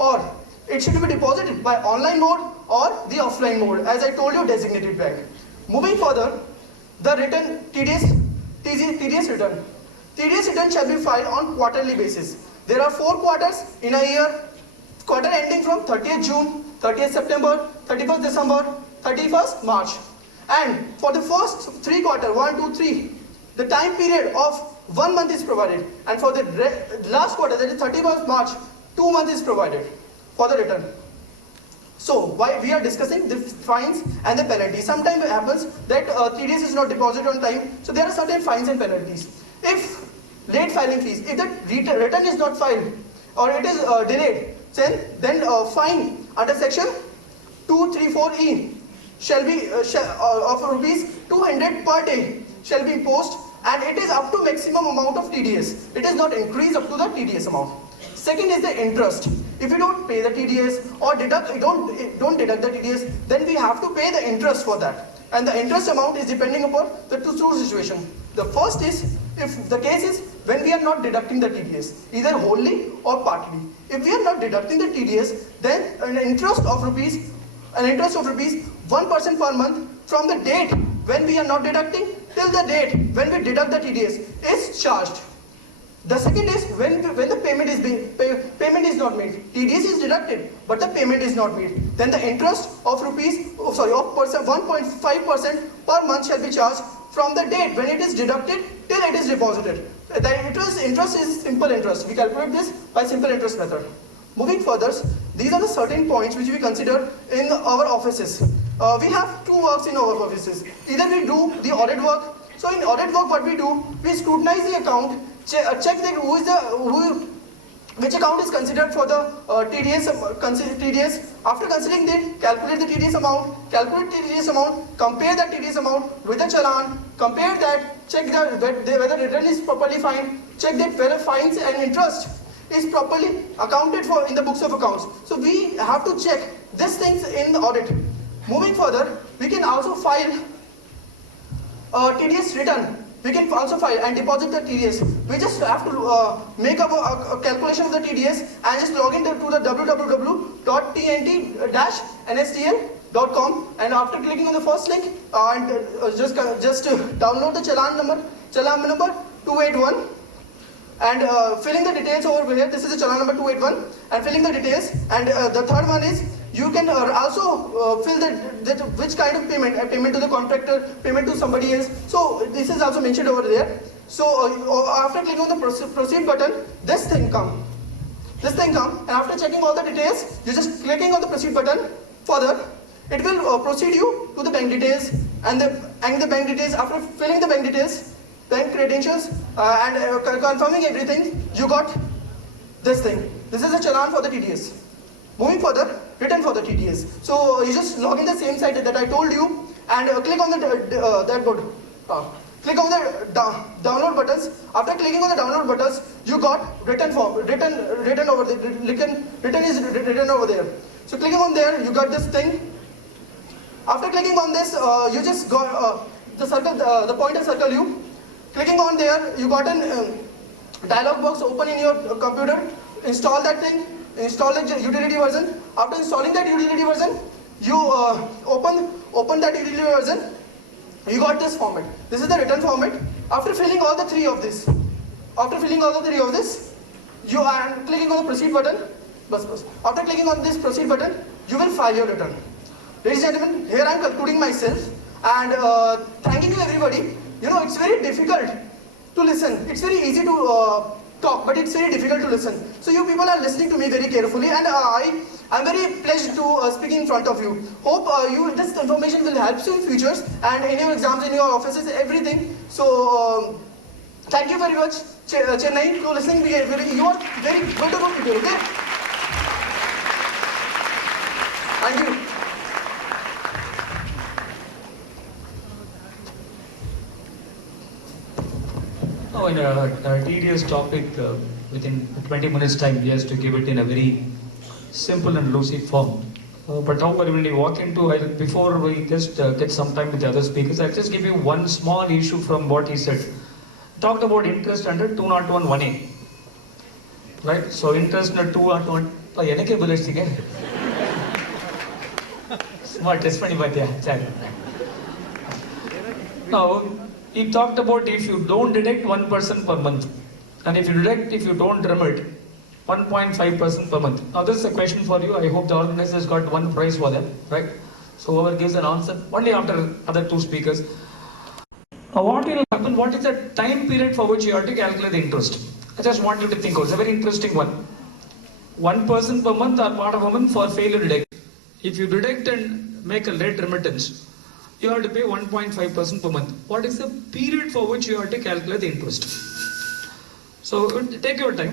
or it should be deposited by online mode or the offline mode, as I told you, designated bank. Moving further, the return TDS return. TDS return shall be filed on quarterly basis. There are 4 quarters in a year, quarter ending from 30th June, 30th September, 31st December, 31st March. And for the first 3 quarters, 1, 2, 3, the time period of 1 month is provided. And for the last quarter, that is 31st March, 2 months is provided for the return. So, why we are discussing the fines and the penalties. Sometimes it happens that TDS is not deposited on time, so there are certain fines and penalties. If late filing fees, if the return is not filed or it is delayed, then fine under section 234E shall be of rupees 200 per day shall be imposed, and it is up to maximum amount of TDS. It is not increased up to the TDS amount. Second is the interest. If you don't pay the TDS or don't deduct the TDS, then we have to pay the interest for that. And the interest amount is depending upon the two situation. The first is if the case is when we are not deducting the TDS, either wholly or partly. If we are not deducting the TDS, then an interest of rupees 1% per month from the date when we are not deducting till the date when we deduct the TDS is charged. The second is when the payment is not made. TDS is deducted, but the payment is not made. Then the interest of 1.5% per month shall be charged from the date when it is deducted till it is deposited. The interest is simple interest. We calculate this by simple interest method. Moving further, these are the certain points which we consider in our offices. We have 2 works in our offices. Either we do the audit work. So in audit work, what we do, we scrutinize the account, check that which account is considered for the TDS. After considering that, calculate the TDS amount, compare that TDS amount with the challan, compare that, check whether return is properly filed, check that whether fines and interest is properly accounted for in the books of accounts. So we have to check these things in the audit. Moving further, we can also file TDS return. We can also file and deposit the TDS. We just have to make up a calculation of the TDS and just log into the www.tnt-nstl.com, and after clicking on the first link just download the challan number 281, and filling the details over here. This is the challan number 281 and filling the details. And the third one is you can also fill that which kind of payment to the contractor, payment to somebody else. So this is also mentioned over there. So after clicking on the proceed button, this thing come, and after checking all the details, you just clicking on the proceed button. Further, it will proceed you to the bank details, and the bank details. After filling the bank details, bank credentials, and confirming everything, you got this thing. This is a challan for the TDS. Moving further, return for the TDS. So you just log in the same site that I told you, and click on the click on the download buttons. After clicking on the download buttons, you got written over there. Written is written over there. So clicking on there, you got this thing. After clicking on this, you just got the pointer circle you. Clicking on there, you got a dialog box open in your computer. Install that thing. Install the utility version. After installing that utility version, you open that utility version. You got this format. This is the return format. After filling all the three of this, you are clicking on the proceed button. After clicking on this proceed button, you will file your return. Ladies and gentlemen, here I am concluding myself and thanking you everybody. You know, it's very difficult to listen. It's very easy to talk, but it's very difficult to listen. So you people are listening to me very carefully, and I'm very pleased to speak in front of you. Hope this information will help you in futures and in your exams, in your offices, everything. So thank you very much, Chennai, for listening. You are very good people. Okay. Thank you. Oh, in a tedious topic, within 20 minutes time, we have to give it in a very simple and lucid form. But however, when you walk into, before we just get some time with the other speakers, I'll just give you one small issue from what he said. Talked about interest under 201(1)(a). Right? So interest under 201 எனக்கே புல்லடிச்சிங்க. சும்மா test பண்ணி பார்த்தியா? சரி. Now, he talked about if you don't deduct 1% per month, and if you don't remit 1.5% per month. Now, this is a question for you. I hope the organizers got one prize for them, right? So, whoever gives an answer, only after other two speakers. Now, what will happen? What is the time period for which you have to calculate the interest? I just want you to think of it. It's a very interesting one. 1% per month or part of a month for failure to deduct. If you deduct and make a late remittance, you have to pay 1.5% per month. What is the period for which you have to calculate the interest? So take your time.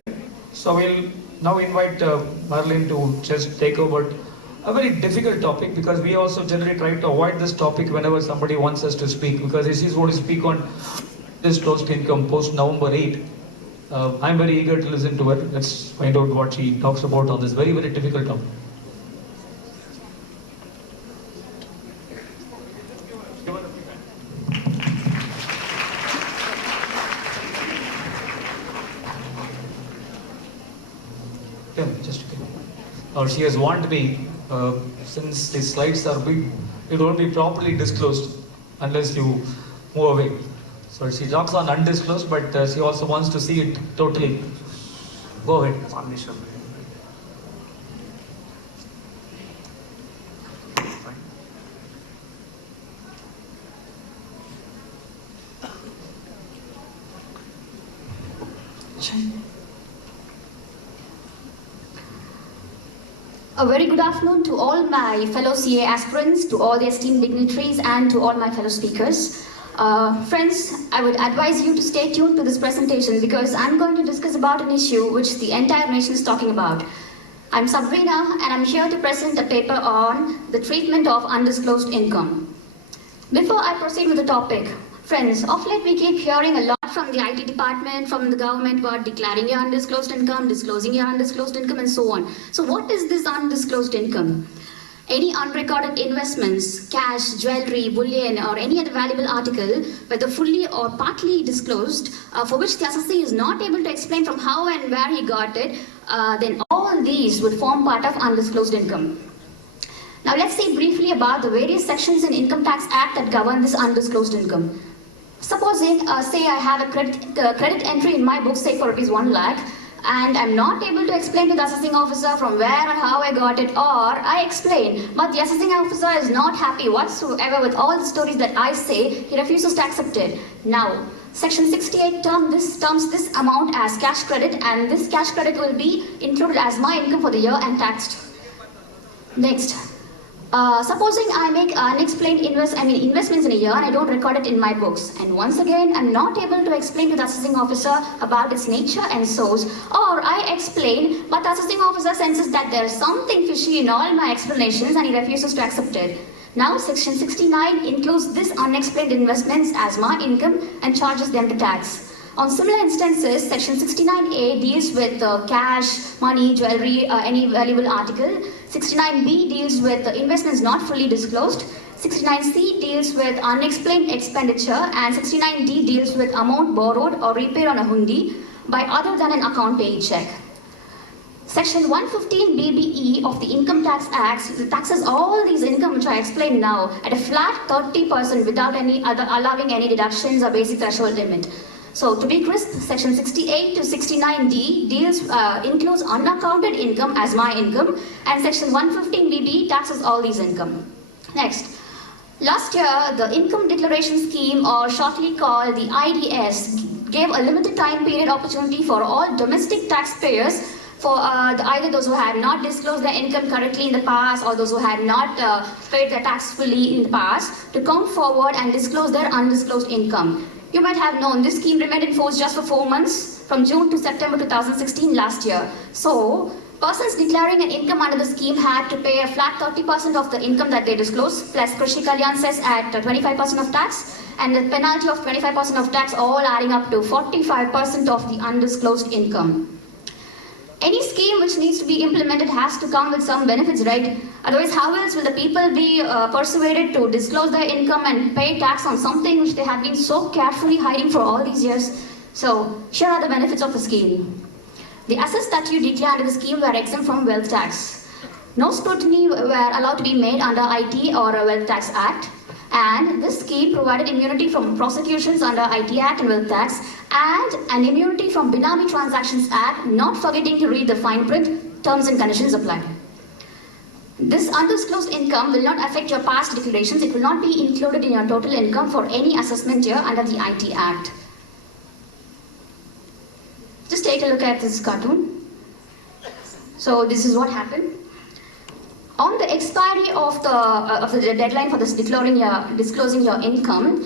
So we'll now invite Marlene to just take over a very difficult topic, because we also generally try to avoid this topic whenever somebody wants us to speak, because this is what to speak on this closed income post November 8. I'm very eager to listen to her. Let's find out what she talks about on this very, very difficult topic. Just okay. She has warned me, since the slides are big, it won't be properly disclosed unless you move away. So she talks on undisclosed, but she also wants to see it totally. Go ahead. A very good afternoon to all my fellow CA aspirants, to all the esteemed dignitaries, and to all my fellow speakers. Friends, I would advise you to stay tuned to this presentation, because I'm going to discuss about an issue which the entire nation is talking about. I'm Sabrina, and I'm here to present a paper on the treatment of undisclosed income. Before I proceed with the topic, friends, of late we keep hearing a lot from the IT department, from the government, about declaring your undisclosed income, disclosing your undisclosed income, and so on. So what is this undisclosed income? Any unrecorded investments, cash, jewelry, bullion, or any other valuable article, whether fully or partly disclosed, for which the assessee is not able to explain from how and where he got it, then all these would form part of undisclosed income. Now let's see briefly about the various sections in Income Tax Act that govern this undisclosed income. Supposing, say I have a credit entry in my book, say for rupees 1 lakh, and I'm not able to explain to the assessing officer from where or how I got it, or I explain, but the assessing officer is not happy whatsoever with all the stories that I say, he refuses to accept it. Now, Section 68 terms this amount as cash credit, and this cash credit will be included as my income for the year and taxed. Next. Supposing I make unexplained investments in a year and I don't record it in my books, and once again I'm not able to explain to the assessing officer about its nature and source, or I explain but the assessing officer senses that there is something fishy in all my explanations and he refuses to accept it. Now Section 69 includes this unexplained investments as my income and charges them to tax. On similar instances, Section 69A deals with cash, money, jewelry, any valuable article. 69B deals with investments not fully disclosed. 69C deals with unexplained expenditure, and 69D deals with amount borrowed or repaid on a hundi by other than an account paid check. Section 115BBE of the Income Tax Act taxes all these income which I explained now at a flat 30% without allowing any deductions or basic threshold limit. So to be crisp, Section 68 to 69D includes unaccounted income as my income, and Section 115BB taxes all these income. Next, last year the Income Declaration Scheme, or shortly called the IDS, gave a limited time period opportunity for all domestic taxpayers, for either those who had not disclosed their income correctly in the past, or those who had not paid their tax fully in the past, to come forward and disclose their undisclosed income. You might have known this scheme remained in force just for 4 months, from June to September 2016 last year. So, persons declaring an income under the scheme had to pay a flat 30% of the income that they disclose, plus Krishi Kalyan says at 25% of tax, and the penalty of 25% of tax, all adding up to 45% of the undisclosed income. Any scheme which needs to be implemented has to come with some benefits, right? Otherwise, how else will the people be persuaded to disclose their income and pay tax on something which they have been so carefully hiding for all these years? So, here are the benefits of the scheme. The assets that you declare under the scheme were exempt from wealth tax. No scrutiny were allowed to be made under IT or a Wealth Tax Act. And this scheme provided immunity from prosecutions under IT Act and Wealth Tax, and an immunity from Benami Transactions Act, not forgetting to read the fine print, terms and conditions applied. This undisclosed income will not affect your past declarations. It will not be included in your total income for any assessment year under the IT Act. Just take a look at this cartoon. So this is what happened. On the expiry of the deadline for this disclosing your income,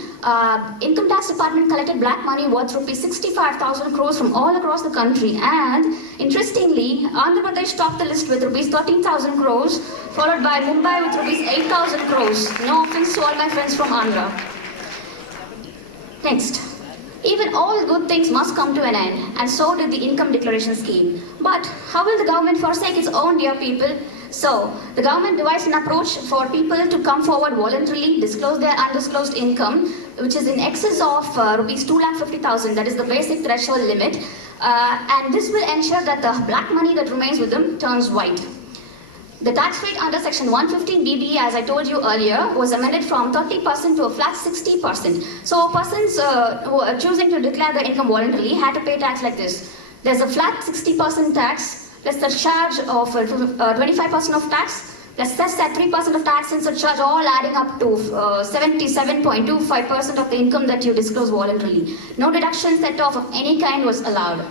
Income Tax Department collected black money worth rupees 65,000 crores from all across the country. And interestingly, Andhra Pradesh topped the list with rupees 13,000 crores, followed by Mumbai with rupees 8,000 crores. No offense to all my friends from Andhra. Next. Even all good things must come to an end, and so did the income declaration scheme. But how will the government forsake its own dear people? So, the government devised an approach for people to come forward voluntarily, disclose their undisclosed income, which is in excess of rupees 2,50,000, that is the basic threshold limit. And this will ensure that the black money that remains with them turns white. The tax rate under Section 115 BBE, as I told you earlier, was amended from 30% to a flat 60%. So persons who are choosing to declare their income voluntarily had to pay tax like this. There's a flat 60% tax, plus the charge of 25% of tax, plus cess at 3% of tax and surcharge, all adding up to 77.25% of the income that you disclose voluntarily. No deduction set off of any kind was allowed.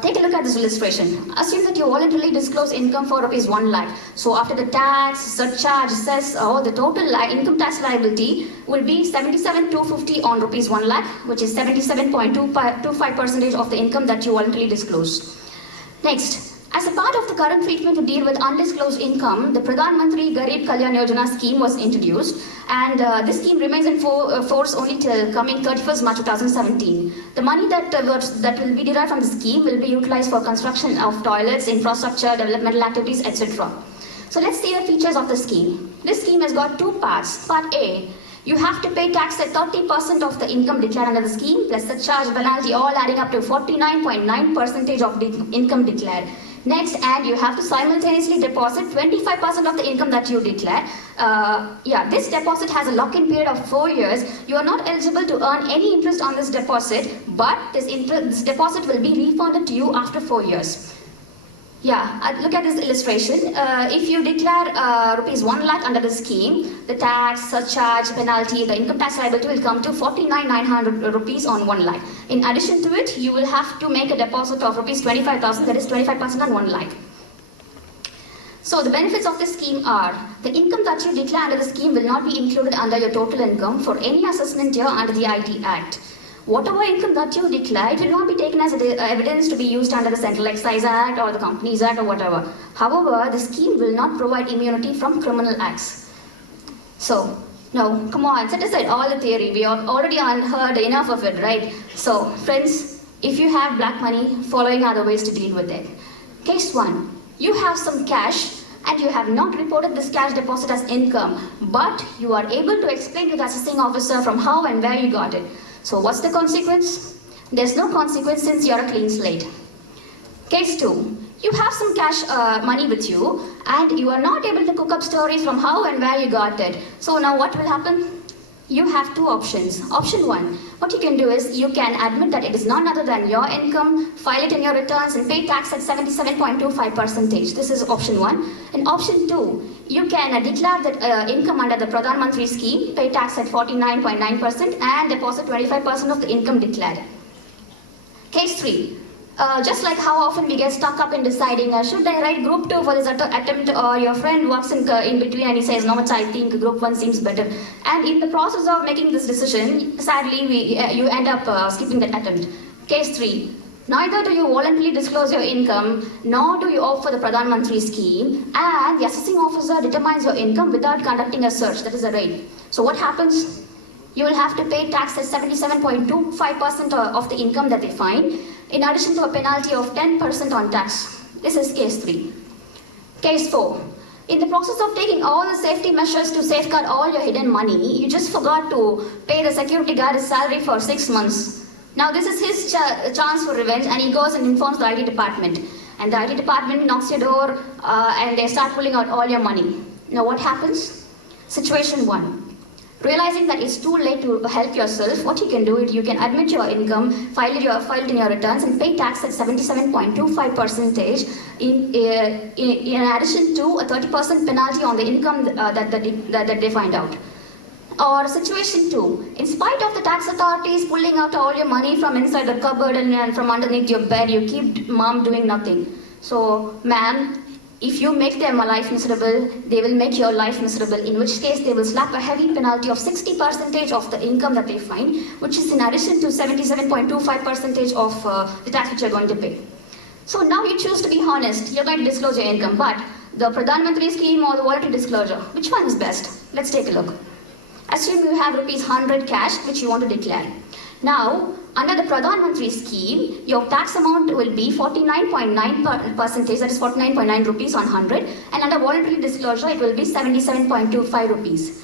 Take a look at this illustration. Assume that you voluntarily disclose income for rupees 1 lakh. So after the tax, surcharge, cess, the total income tax liability will be 77,250 on rupees 1 lakh, which is 77.25% of the income that you voluntarily disclose. Next. As a part of the current treatment to deal with undisclosed income, the Pradhan Mantri Garib Kalyan Yojana scheme was introduced, and this scheme remains in force only till coming 31st March 2017. The money that will be derived from the scheme will be utilized for construction of toilets, infrastructure, developmental activities, etc. So let's see the features of the scheme. This scheme has got two parts. Part A, you have to pay tax at 30% of the income declared under the scheme, plus the charge penalty, all adding up to 49.9% of the income declared. Next, and you have to simultaneously deposit 25% of the income that you declare. This deposit has a lock-in period of 4 years. You are not eligible to earn any interest on this deposit, but this deposit will be refunded to you after 4 years. Look at this illustration. If you declare rupees 1 lakh under the scheme, the tax, surcharge, penalty, the income tax liability will come to 49,900 rupees on 1 lakh. In addition to it, you will have to make a deposit of rupees 25,000, that is 25% on 1 lakh. So the benefits of this scheme are, the income that you declare under the scheme will not be included under your total income for any assessment year under the IT Act. Whatever income that you declare, it will not be taken as evidence to be used under the Central Excise Act or the Companies Act or whatever. However, the scheme will not provide immunity from criminal acts. So, no, come on, set aside all the theory. We have already heard enough of it, right? So, friends, if you have black money, following are the ways to deal with it. Case 1, you have some cash and you have not reported this cash deposit as income, but you are able to explain to the assessing officer from how and where you got it. So what's the consequence? There's no consequence since you're a clean slate. Case 2. You have some cash money with you and you are not able to cook up stories from how and where you got it. So now what will happen? You have two options. Option 1, what you can do is you can admit that it is none other than your income, file it in your returns and pay tax at 77.25%. This is option 1. And option 2, you can declare that income under the Pradhan Mantri scheme, pay tax at 49.9% and deposit 25% of the income declared. Case 3. Just like how often we get stuck up in deciding, should I write group 2 for this attempt, or your friend walks in between and he says, no, I think group 1 seems better. And in the process of making this decision, sadly, you end up skipping that attempt. Case 3. Neither do you voluntarily disclose your income, nor do you opt for the Pradhan Mantri scheme, and the assessing officer determines your income without conducting a search, that is a raid. So what happens? You will have to pay tax at 77.25% of the income that they find, in addition to a penalty of 10% on tax. This is case 3. Case 4. In the process of taking all the safety measures to safeguard all your hidden money, you just forgot to pay the security guard his salary for 6 months. Now this is his chance for revenge, and he goes and informs the IT department. And the IT department knocks your door and they start pulling out all your money. Now what happens? Situation 1. Realizing that it's too late to help yourself, what you can do is you can admit your income, file it in your returns, and pay tax at 77.25% in addition to a 30% penalty on the income that they find out. Or situation 2, in spite of the tax authorities pulling out all your money from inside the cupboard and from underneath your bed, you keep mom doing nothing. So, ma'am, if you make them life miserable, they will make your life miserable, in which case they will slap a heavy penalty of 60% of the income that they find, which is in addition to 77.25% of the tax which you're going to pay. So now you choose to be honest, you're going to disclose your income, but the Pradhan Mantri scheme or the voluntary disclosure, which one is best? Let's take a look. Assume you have rupees 100 cash which you want to declare. Now, under the Pradhan Mantri scheme, your tax amount will be 49.9%, that is 49.9 rupees on 100, and under voluntary disclosure, it will be 77.25 rupees.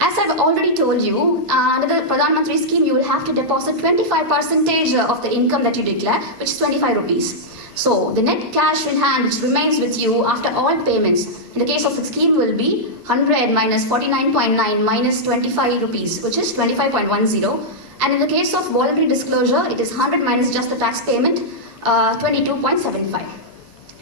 As I've already told you, under the Pradhan Mantri scheme, you will have to deposit 25% of the income that you declare, which is 25 rupees. So, the net cash in hand which remains with you after all payments, in the case of the scheme, will be 100 minus 49.9 minus 25 rupees, which is 25.10. And in the case of voluntary disclosure, it is 100 minus just the tax payment, 22.75.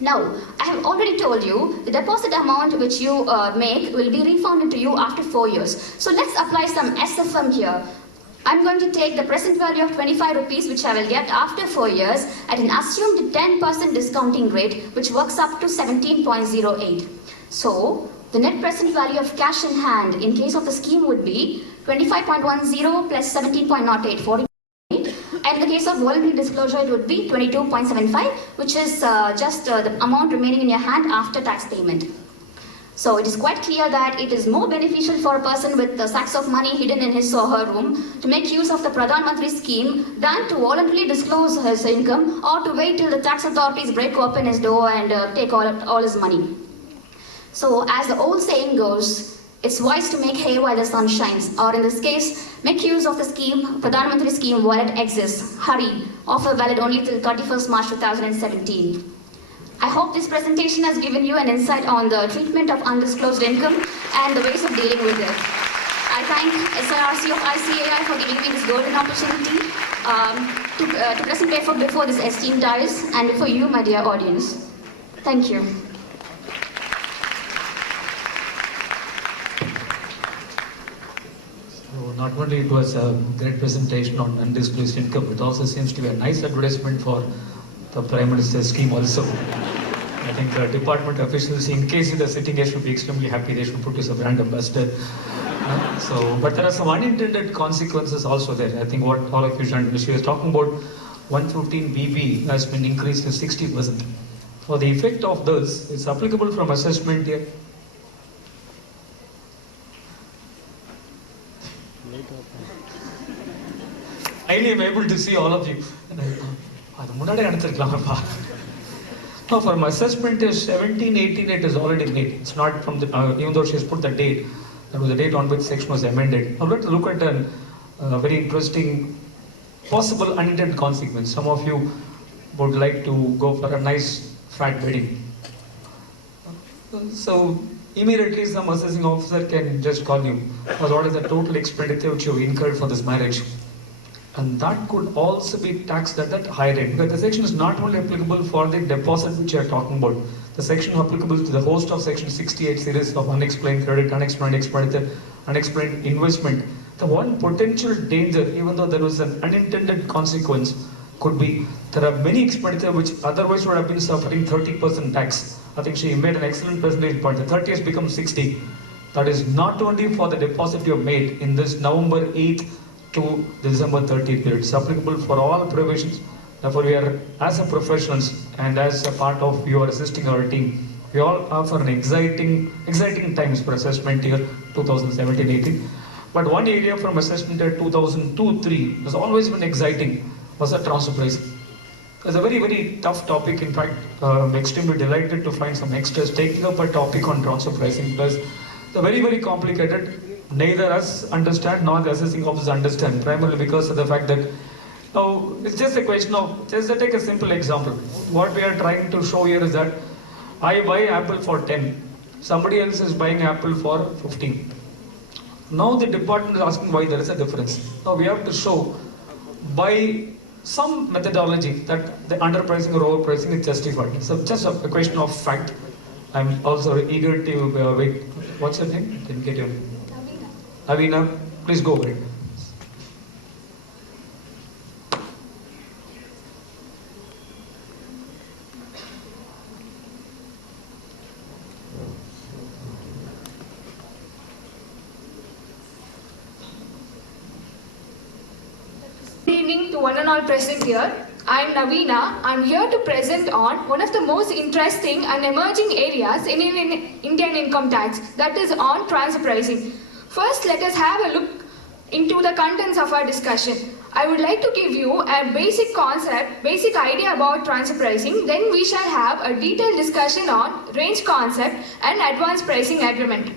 Now, I have already told you the deposit amount which you make will be refunded to you after 4 years. So let's apply some SFM here. I'm going to take the present value of 25 rupees which I will get after 4 years at an assumed 10% discounting rate, which works up to 17.08. So, the net present value of cash in hand in case of the scheme would be 25.10 plus 17.08, 48. And in the case of voluntary disclosure, it would be 22.75, which is just the amount remaining in your hand after tax payment. So it is quite clear that it is more beneficial for a person with sacks of money hidden in his or her room to make use of the Pradhan Mantri scheme than to voluntarily disclose his income or to wait till the tax authorities break open his door and take all his money. So as the old saying goes, it's wise to make hay while the sun shines, or in this case, make use of the scheme, Pradhan Mantri scheme while it exists. Hurry, offer valid only till 31st March 2017. I hope this presentation has given you an insight on the treatment of undisclosed income and the ways of dealing with it. I thank SIRC of ICAI for giving me this golden opportunity to present before this esteemed dais and before you, my dear audience. Thank you. So not only it was a great presentation on undisclosed income, it also seems to be a nice advertisement for the Prime Minister's scheme also. I think the department officials, in case they're sitting here, should be extremely happy. They should put as a brand ambassador. But there are some unintended consequences also there. I think what all of you should. She was talking about 115 BB has been increased to 60%. So the effect of this is applicable from assessment here. Highly am able to see all of you. Now from assessment is 17, 18, it is already made. It's not from the, even though she has put the date, that was the date on which section was amended. Now let's look at a very interesting possible unintended consequence. Some of you would like to go for a nice fat wedding. So immediately some assessing officer can just call you, because what is the total expenditure which you incurred for this marriage? And that could also be taxed at that higher rate, because the section is not only applicable for the deposit which you are talking about. The section applicable to the host of section 68 series of unexplained credit, unexplained expenditure, unexplained investment. The one potential danger, even though there was an unintended consequence, could be there are many expenditure which otherwise would have been suffering 30% tax. I think she made an excellent percentage point. The 30 has become 60. That is not only for the deposit you have made in this November 8th to December 30th period. It's applicable for all provisions. Therefore, we are, as a professionals and as a part of your assisting our team, we all are for an exciting times for assessment year 2017-18. But one area from assessment year 2002-3 has always been exciting was the transfer pricing. It's a very, very tough topic. In fact, I'm extremely delighted to find some extras taking up a topic on transfer pricing, because it's very, very complicated. Neither us understand nor the assessing officers understand, primarily because of the fact that Now, it's just a question of, just to take a simple example. What we are trying to show here is that I buy apple for 10. Somebody else is buying apple for 15. Now the department is asking why there is a difference. Now we have to show by some methodology that the underpricing or overpricing is justified. So just a question of fact. I'm also eager to wait. What's your name? Didn't get your name. Avina, please go ahead. Good evening to one and all present here. I am Navina. I am here to present on one of the most interesting and emerging areas in Indian income tax, that is on transfer pricing. First, let us have a look into the contents of our discussion. I would like to give you a basic concept, basic idea about transfer pricing. Then we shall have a detailed discussion on range concept and advanced pricing agreement.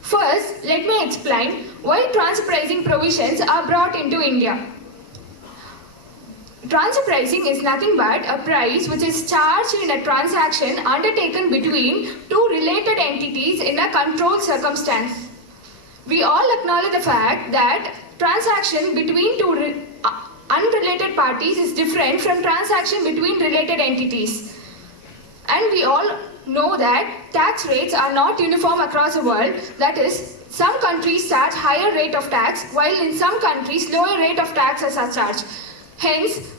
First, let me explain why transfer pricing provisions are brought into India. Transfer pricing is nothing but a price which is charged in a transaction undertaken between two related entities in a controlled circumstance. We all acknowledge the fact that transaction between two unrelated parties is different from transaction between related entities. And we all know that tax rates are not uniform across the world. That is, some countries charge higher rate of tax, while in some countries lower rate of taxes are charged. Hence,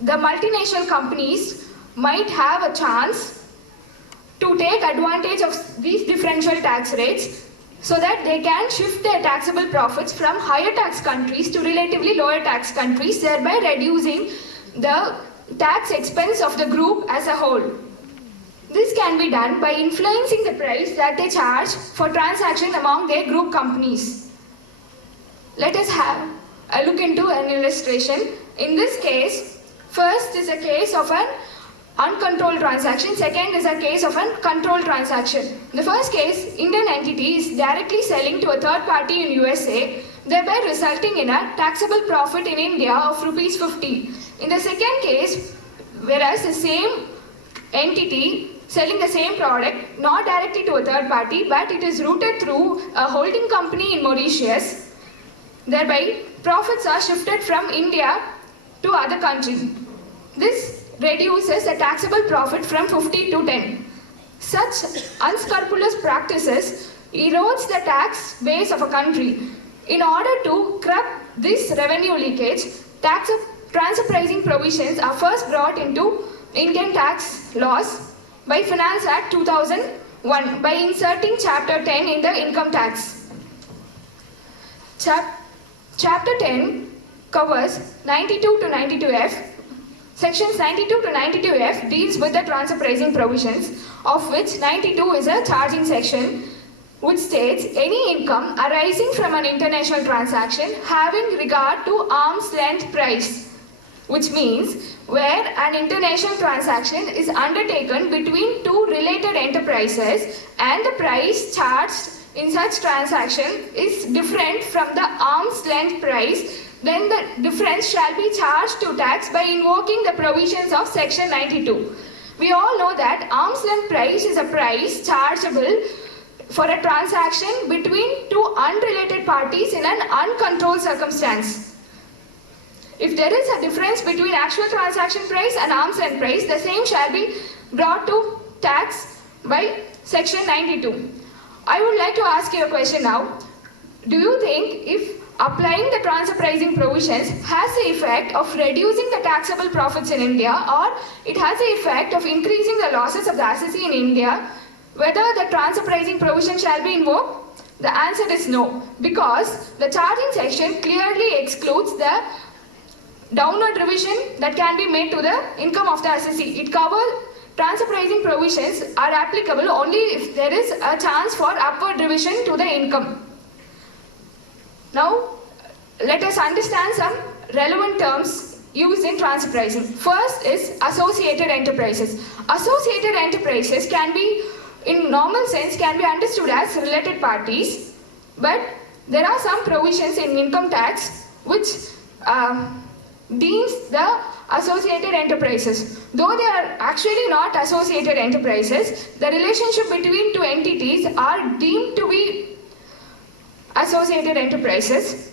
the multinational companies might have a chance to take advantage of these differential tax rates so that they can shift their taxable profits from higher tax countries to relatively lower tax countries, thereby reducing the tax expense of the group as a whole. This can be done by influencing the price that they charge for transaction among their group companies. Let us have a look into an illustration. In this case, first is a case of an uncontrolled transaction, second is a case of a controlled transaction. In the first case, Indian entity is directly selling to a third party in USA, thereby resulting in a taxable profit in India of rupees 50. In the second case, whereas the same entity selling the same product, not directly to a third party, but it is routed through a holding company in Mauritius, thereby profits are shifted from India to other countries. This reduces the taxable profit from 50 to 10. Such unscrupulous practices erodes the tax base of a country. In order to curb this revenue leakage, transfer pricing provisions are first brought into Indian tax laws by Finance Act 2001 by inserting Chapter 10 in the income tax. Chapter 10 covers 92 to 92F. Sections 92 to 92F deals with the transfer pricing provisions, of which 92 is a charging section, which states any income arising from an international transaction having regard to arm's length price, which means where an international transaction is undertaken between two related enterprises and the price charged in such transaction is different from the arm's length price, then the difference shall be charged to tax by invoking the provisions of section 92. We all know that arm's length price is a price chargeable for a transaction between two unrelated parties in an uncontrolled circumstance. If there is a difference between actual transaction price and arm's length price, the same shall be brought to tax by section 92. I would like to ask you a question now. Do you think if applying the transfer pricing provisions has the effect of reducing the taxable profits in India, or it has the effect of increasing the losses of the assessee in India, whether the transfer pricing provision shall be invoked? The answer is no, because the charging section clearly excludes the downward revision that can be made to the income of the assessee. It covers transfer pricing provisions are applicable only if there is a chance for upward revision to the income. Now, let us understand some relevant terms used in transfer pricing. First is associated enterprises. Associated enterprises can be, in normal sense, can be understood as related parties, but there are some provisions in income tax which deems the associated enterprises. Though they are actually not associated enterprises, the relationship between two entities are deemed to be associated enterprises.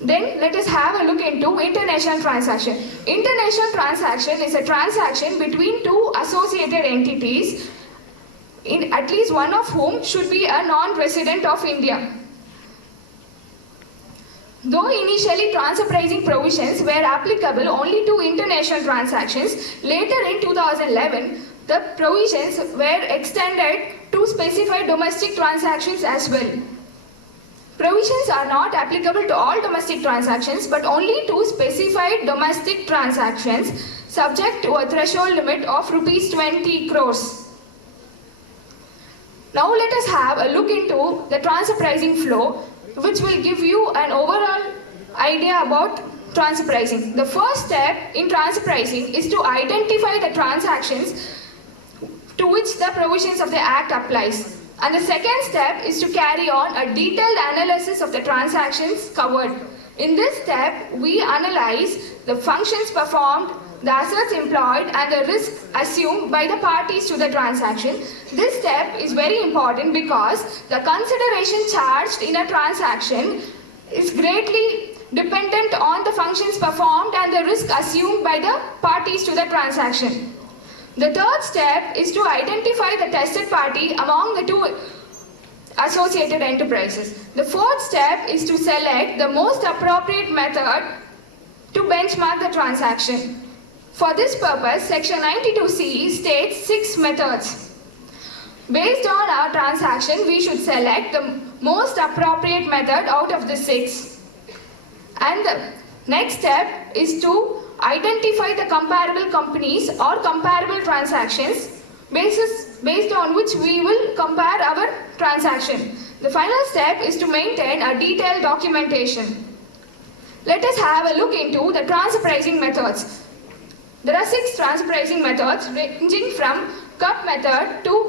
Then let us have a look into international transaction. International transaction is a transaction between two associated entities, in at least one of whom should be a non-resident of India. Though initially transfer pricing provisions were applicable only to international transactions, later in 2011, the provisions were extended to specify domestic transactions as well. Provisions are not applicable to all domestic transactions but only to specified domestic transactions subject to a threshold limit of rupees 20 crores. Now let us have a look into the transfer pricing flow, which will give you an overall idea about transfer pricing. The first step in transfer pricing is to identify the transactions to which the provisions of the Act applies. And the second step is to carry on a detailed analysis of the transactions covered. In this step, we analyze the functions performed, the assets employed, and the risk assumed by the parties to the transaction. This step is very important because the consideration charged in a transaction is greatly dependent on the functions performed and the risk assumed by the parties to the transaction. The third step is to identify the tested party among the two associated enterprises. The fourth step is to select the most appropriate method to benchmark the transaction. For this purpose, Section 92C states 6 methods. Based on our transaction, we should select the most appropriate method out of the 6. And the next step is to identify the comparable companies or comparable transactions based on which we will compare our transaction. The final step is to maintain a detailed documentation. Let us have a look into the transfer pricing methods. There are 6 transfer pricing methods ranging from cup method to